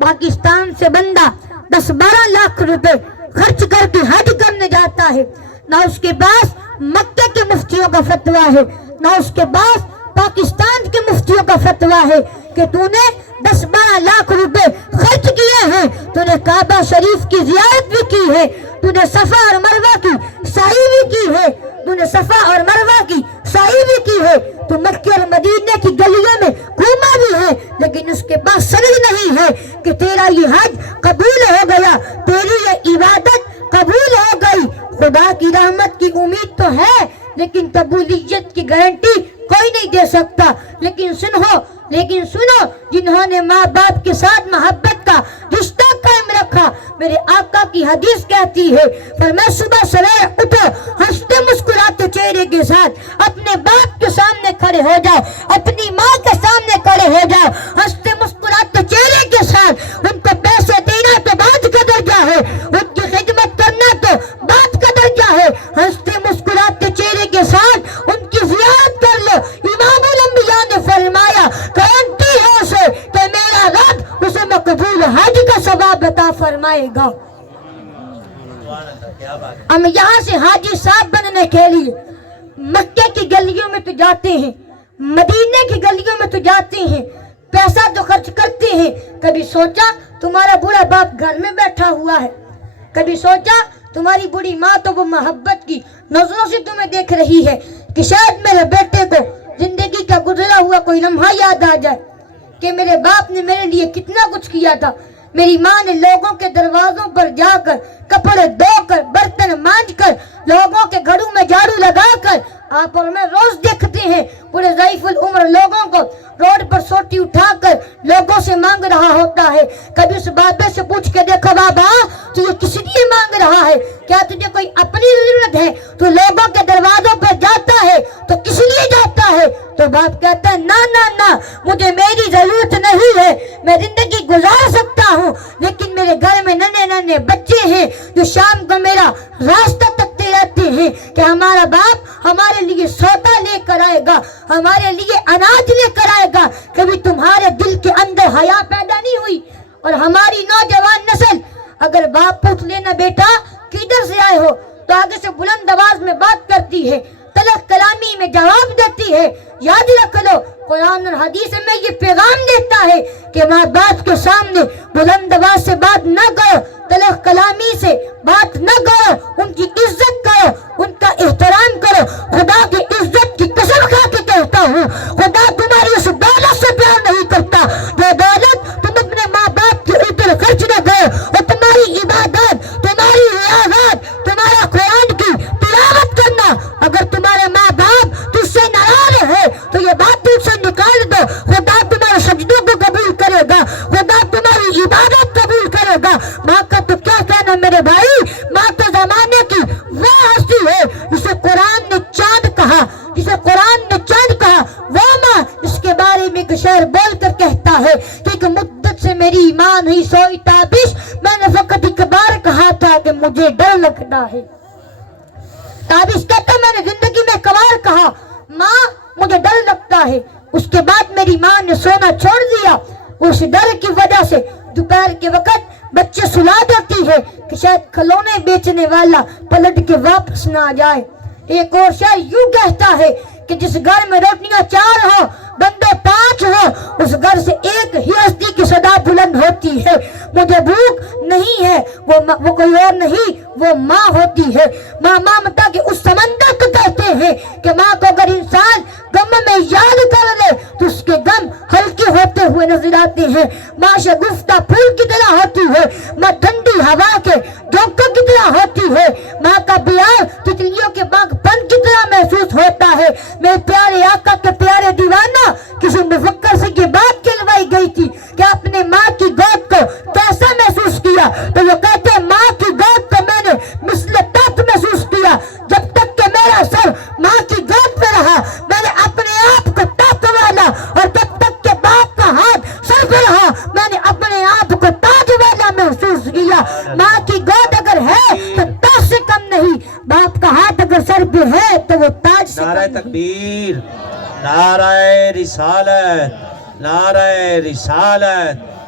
پاکستان سے بندہ 10-12 لاکھ روپے خرچ کر کے حج کرنے جاتا ہے، نہ اس کے پاس مکہ کے مفتیوں کا فتویٰ ہے، نہ اس کے پاس پاکستان کے مفتیوں کا فتویٰ ہے کہ تو نے 10-12 لاکھ روپے خرچ کیے ہیں، تو نے کعبہ شریف کی زیارت بھی کی ہے، تو نے صفا اور مروہ کی سعی بھی کی ہے، تو نے صفا اور مروہ کی سعی بھی کی ہے، تو مکہ اور مدینہ کی گلیوں میں گھوما بھی ہے، لیکن اس کے پاس سند نہیں ہے کہ تیرا یہ حج قبول ہو گیا، تیری یہ عبادت قبول ہو گئی۔ خدا کی رحمت کی امید تو ہے، لیکن قبولیت کی گارنٹی کوئی نہیں دے سکتا۔ لیکن سنو جنہوں نے ماں باپ کے ساتھ محبت کا رشتہ قائم رکھا، میرے آقا کی حدیث کہتی ہے، فرمایا صبح سویرے اٹھو، ہنستے مسکراتے چہرے کے ساتھ اپنے باپ کے سامنے کھڑے ہو جاؤ، اپنی ماں کے سامنے کھڑے ہو جاؤ، ہنستے مسکراتے چہرے کے ساتھ۔ ان کو پیسے دینا تو بات کا درجہ ہے، ان کی خدمت کرنا تو بات کا درجہ ہے، ہنستے مسکراتے چہرے کے ساتھ ان کی زیارت کر لو۔ امام الانبیاء نے فرمایا گارنٹی ہے اسے کہ میرا رب اسے مقبول حج کا ثواب عطا فرمائے گا۔ ہم یہاں سے حاجی صاحب بننے کے لیے مکہ کی گلیوں میں تو جاتے ہیں، مدینے کی گلیوں میں تو جاتے ہیں، پیسہ تو خرچ کرتے ہیں۔ کبھی سوچا تمہارا بوڑھا باپ گھر میں بیٹھا ہوا ہے، کبھی سوچا تمہاری بوڑھی ماں تو وہ محبت کی نظروں سے تمہیں دیکھ رہی ہے کہ شاید میرے بیٹے کو زندگی کا گزرا ہوا کوئی لمحہ یاد آ جائے کہ میرے باپ نے میرے لیے کتنا کچھ کیا تھا۔ میری ماں نے لوگوں کے دروازوں پر جا کر کپڑے دھو کر برتن مانج کر لوگوں کے گھروں میں جھاڑو لگا کر، آپ اور میں روز دیکھتے ہیں پورے ضعیف العمر لوگوں کو روڈ پر سوٹی اٹھا کر لوگوں سے مانگ رہا ہوتا ہے۔ کبھی اس بابے سے پوچھ کے دیکھو بابا تو یہ کس لیے مانگ رہا ہے؟ کیا تجھے کوئی اپنی ضرورت ہے؟ تو لوگوں کے دروازوں پر جاتا ہے تو کس لیے جاتا ہے؟ تو باپ کہتا ہے نا مجھے میری ضرورت نہیں ہے، میں زندگی گزار سکتا ہوں، لیکن میرے گھر میں ننے بچے ہیں جو شام کو میرا راستہ تکتے رہتے ہیں کہ ہمارا باپ ہمارے لیے سودا لے کر آئے گا، ہمارے لیے اناج لے کر آئے گا۔ کبھی تمہارے دل کے اندر حیا پیدا نہیں ہوئی؟ اور ہماری نوجوان نسل اگر باپ پوچھ لینا بیٹا کدھر سے آئے ہو تو آگے سے بلند آواز میں بات کرتی ہے، تلخ کلامی میں جواب دیتی ہے۔ یاد رکھ لو قرآن اور حدیث میں یہ پیغام دیتا ہے کہ ماں باپ کے سامنے بلند آواز سے بات نہ کرو، تلخ کلامی سے بات نہ کرو، ان کی عزت کرو، ان کا احترام کرو۔ خدا کی عزت کی قسم کھا کے کہتا ہوں خدا تمہاری اس دولت سے پیار نہیں کرتا جو دولت تم اپنے ماں باپ کے اوپر خرچ نہ کرو، اور تمہاری عبادت، تمہاری ریاضت، تمہارا قرآن کی تلاوت کرنا اگر تمہارے ماں باپ تجھ سے ناراض ہے تو یہ بات تجھ سے نکال دو، خدا تمہارے سجدوں کو قبول کرے گا، خدا تمہاری عبادت قبول کرے گا۔ ماں کا تو کیا کہنا میرے بھائی، ماں تو زمانے کی وہ ہستی ہے جسے قرآن نے چاند کہا، جسے قرآن نے چاند کہا، وہ ماں اس کے بارے میں ایک شعر بول کر کہتا ہے کہ ایک مدت سے میری ماں نہیں سوئی تابش، میں نے فقط ایک بار کہا تھا کہ مجھے ڈر لگتا ہے۔ تابش کہتا میں نے زندگی میں ایک بار کہا ماں مجھے ڈر لگتا ہے، اس کے بعد میری ماں نے سونا چھوڑ دیا۔ اس ڈر کی وجہ سے دوپہر کے وقت بچے سلا دیتی ہے کہ شاید کھلونے بیچنے والا پلٹ کے واپس نہ آ جائے۔ ایک اور شاعر یوں کہتا ہے کہ جس گھر میں روٹیاں 4 ہو بندے 5 ہو، اس گھر سے ایک ہی ہستی کی صدا بلند ہوتی ہے، مجھے بھوک نہیں ہے، وہ کوئی اور نہیں، وہ ماں ہوتی ہے۔ ماں ممتا کے اس سمندر کو کہتے ہیں کہ ماں کو اگر انسان غم میں یاد کر لے تو اس کے غم ہلکے ہوتے ہوئے نظر آتے ہیں۔ ماں شگفتہ پھول کی طرح ہوتی ہے، ماں ٹھنڈی ہوا کے جھونکوں کی طرح ہوتی ہے، ماں کا پیار تتلیوں کے باغ پن کی طرح محسوس ہوتا ہے۔ میرے پیارے آقا کے پیارے دیوانہ کسی مفکر سے یہ بات کہلوائی گئی تھی کہ اپنے ماں کی گود کو کیسا محسوس کیا، تو وہ کہتے ہیں ماں کی گود کو میں نے مثل تخت محسوس کیا، جب تک کہ میرا سر ماں کی گود پہ رہا میں نے اپنے آپ کو تخت والا، اور جب تک کہ باپ کا ہاتھ سر پہ رہا میں نے اپنے آپ کو تاج والا محسوس کیا۔ ماں کی گود اگر ہے تو تاج سے کم نہیں، باپ کا ہاتھ اگر سر پہ ہے تو وہ تاج سے کم نہیں۔ نعرہ تکبیر، نعرہ رسالت، نعرہ رسالت۔